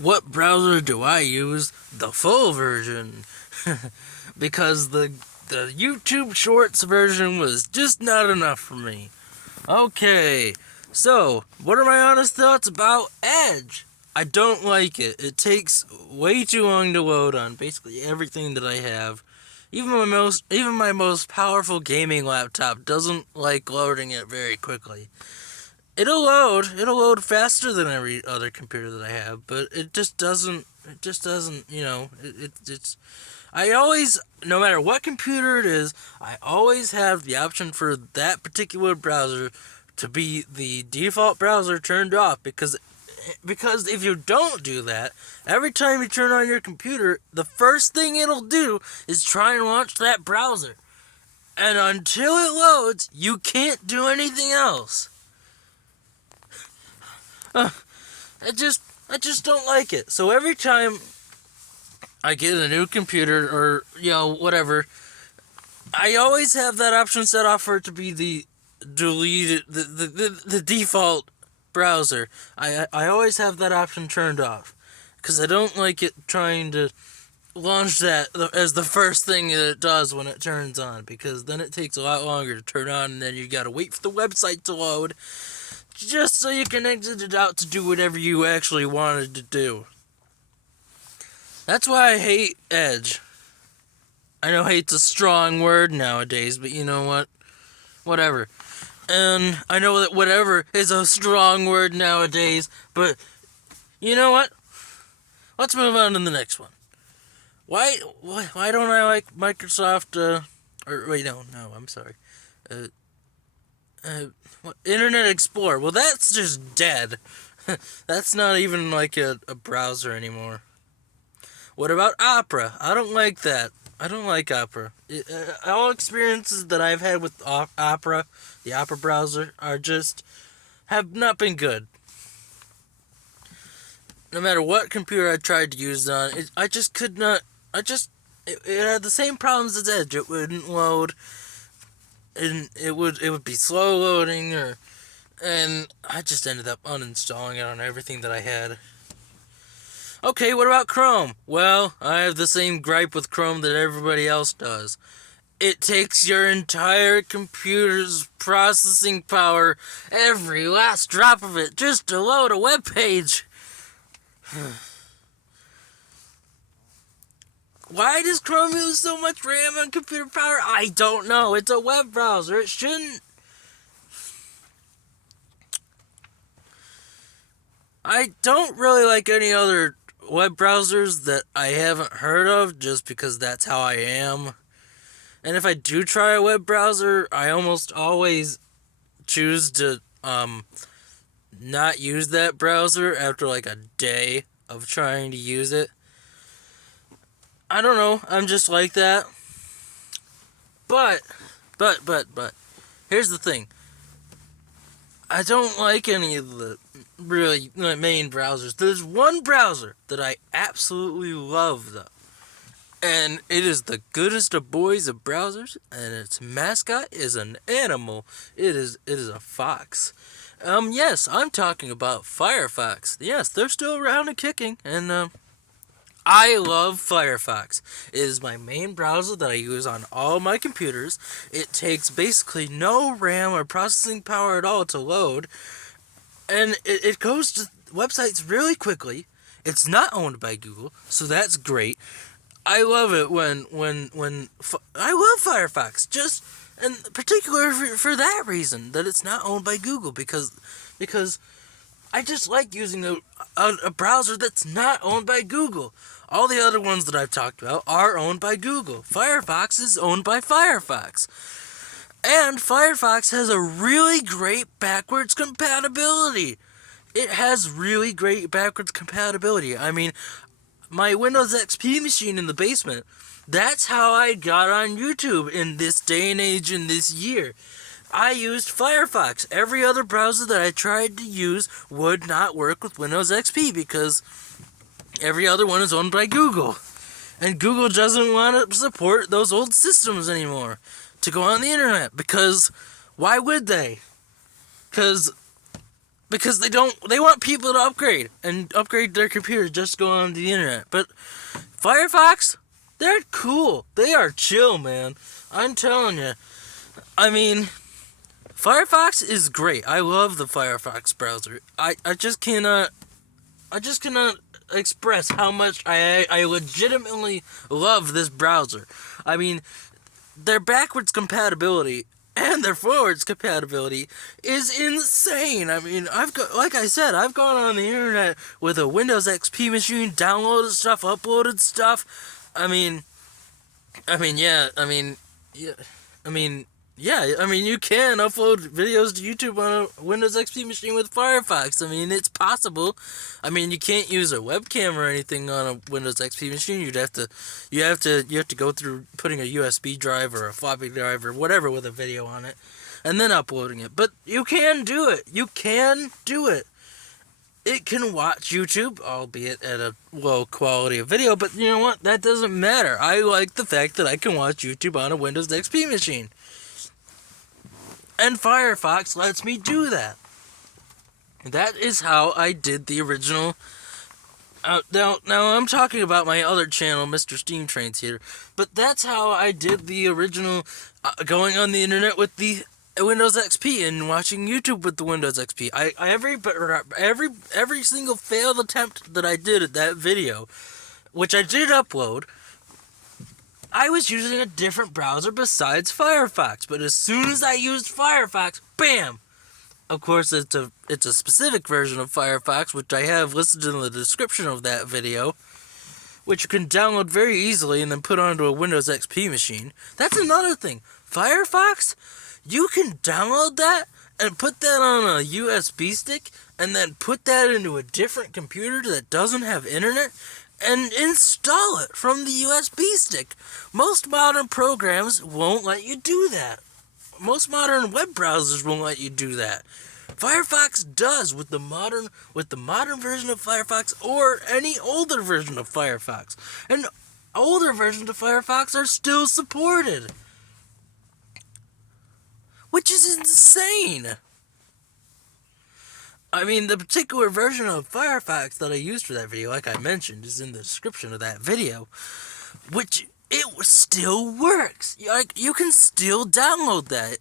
what browser do I use? The full version. Because the YouTube Shorts version was just not enough for me. Okay, so what are my honest thoughts about Edge? I don't like it. It takes way too long to load on basically everything that I have. Even my most powerful gaming laptop doesn't like loading it very quickly. It'll load faster than every other computer that I have, but it's I always, no matter what computer it is, I always have the option for that particular browser to be the default browser turned off because if you don't do that, every time you turn on your computer, the first thing it'll do is try and launch that browser. And until it loads, you can't do anything else. I just don't like it. So every time I get a new computer or, whatever, I always have that option set off for it to be the deleted, the default browser. I always have that option turned off because I don't like it trying to launch that as the first thing that it does when it turns on, because then it takes a lot longer to turn on and then you gotta wait for the website to load just so you can exit it out to do whatever you actually wanted to do. That's why I hate Edge. I know hate's a strong word nowadays, but you know what? Whatever. And I know that whatever is a strong word nowadays, but you know what? Let's move on to the next one. Why don't I like Microsoft, I'm sorry. Internet Explorer. Well, that's just dead. That's not even like a browser anymore. What about Opera? I don't like that. I don't like Opera. All experiences that I've had with Opera, the Opera browser, have not been good. No matter what computer I tried to use it on, I just could not. It had the same problems as Edge. It wouldn't load, and it would be slow loading, and I just ended up uninstalling it on everything that I had. Okay, what about Chrome? Well, I have the same gripe with Chrome that everybody else does. It takes your entire computer's processing power, every last drop of it, just to load a web page. Why does Chrome use so much RAM and computer power? I don't know. It's a web browser. It shouldn't. I don't really like any other web browsers that I haven't heard of, just because that's how I am. And if I do try a web browser, I almost always choose to not use that browser after like a day of trying to use it. I don't know, I'm just like that. But, here's the thing. I don't like any of the really main browsers. There's one browser that I absolutely love, though. And it is the goodest of boys of browsers, and its mascot is an animal. It is a fox. Yes, I'm talking about Firefox. Yes, they're still around and kicking, and I love Firefox. It is my main browser that I use on all my computers. It takes basically no RAM or processing power at all to load, and it goes to websites really quickly. It's not owned by Google, so that's great. I love it when I love Firefox, just in particular for that reason, that it's not owned by Google, because I just like using a browser that's not owned by Google. All the other ones that I've talked about are owned by Google. Firefox is owned by Firefox. And Firefox has a really great backwards compatibility. It has really great backwards compatibility. I mean, my Windows XP machine in the basement, that's how I got on YouTube in this day and age, in this year. I used Firefox. Every other browser that I tried to use would not work with Windows XP because every other one is owned by Google. And Google doesn't want to support those old systems anymore to go on the internet, because why would they? Because because they want people to upgrade their computers just to go on the internet. But Firefox, they're cool. They are chill, man. I'm telling you. I mean, Firefox is great. I love the Firefox browser. I just cannot express how much I legitimately love this browser. I mean, their backwards compatibility and their forwards compatibility is insane. I mean, like I said, I've gone on the internet with a Windows XP machine, downloaded stuff, uploaded stuff. Yeah, you can upload videos to YouTube on a Windows XP machine with Firefox. I mean, it's possible. I mean, you can't use a webcam or anything on a Windows XP machine. You have to go through putting a USB drive or a floppy drive or whatever with a video on it, and then uploading it. But you can do it. You can do it. It can watch YouTube, albeit at a low quality of video, but you know what? That doesn't matter. I like the fact that I can watch YouTube on a Windows XP machine. And Firefox lets me do that. That is how I did the original. Now I'm talking about my other channel, Mr. Steam Trains here, but that's how I did the original going on the internet with the Windows XP and watching YouTube with the Windows XP. Every single failed attempt that I did at that video, which I did upload, I was using a different browser besides Firefox. But as soon as I used Firefox, bam! Of course, it's a specific version of Firefox, which I have listed in the description of that video, which you can download very easily and then put onto a Windows XP machine. That's another thing. Firefox, you can download that and put that on a USB stick and then put that into a different computer that doesn't have internet and install it from the USB stick. Most modern programs won't let you do that. Most modern web browsers won't let you do that. Firefox does with the modern version of Firefox or any older version of Firefox. And older versions of Firefox are still supported, which is insane. I mean, the particular version of Firefox that I used for that video, like I mentioned, is in the description of that video, which it still works. You can still download that.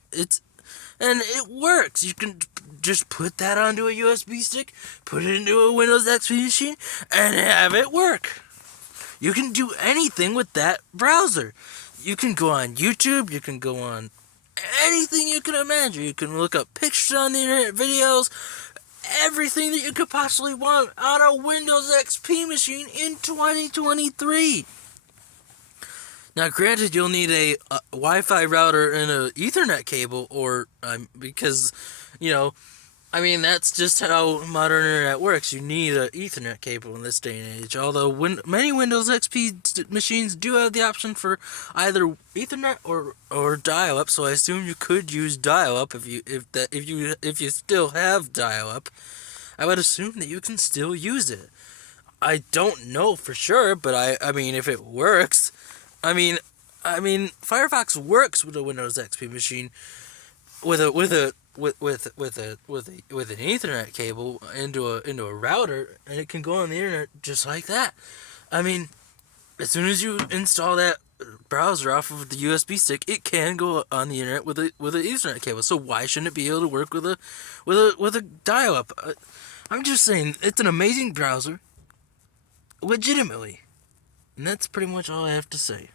And it works. You can just put that onto a USB stick, put it into a Windows XP machine, and have it work. You can do anything with that browser. You can go on YouTube, you can go on anything you can imagine. You can look up pictures on the internet, videos, everything that you could possibly want on a Windows XP machine in 2023. Now, granted, you'll need a Wi-Fi router and an Ethernet cable, because, that's just how modern internet works. You need an Ethernet cable in this day and age. Although many Windows XP machines do have the option for either Ethernet or dial-up, so I assume you could use dial-up if you still have dial-up. I would assume that you can still use it. I don't know for sure, but I mean, if it works. I mean, Firefox works with a Windows XP machine with an Ethernet cable into a router, and it can go on the internet just like that. I mean, as soon as you install that browser off of the USB stick, it can go on the internet with an Ethernet cable. So why shouldn't it be able to work with a dial-up? I'm just saying, it's an amazing browser, legitimately, and that's pretty much all I have to say.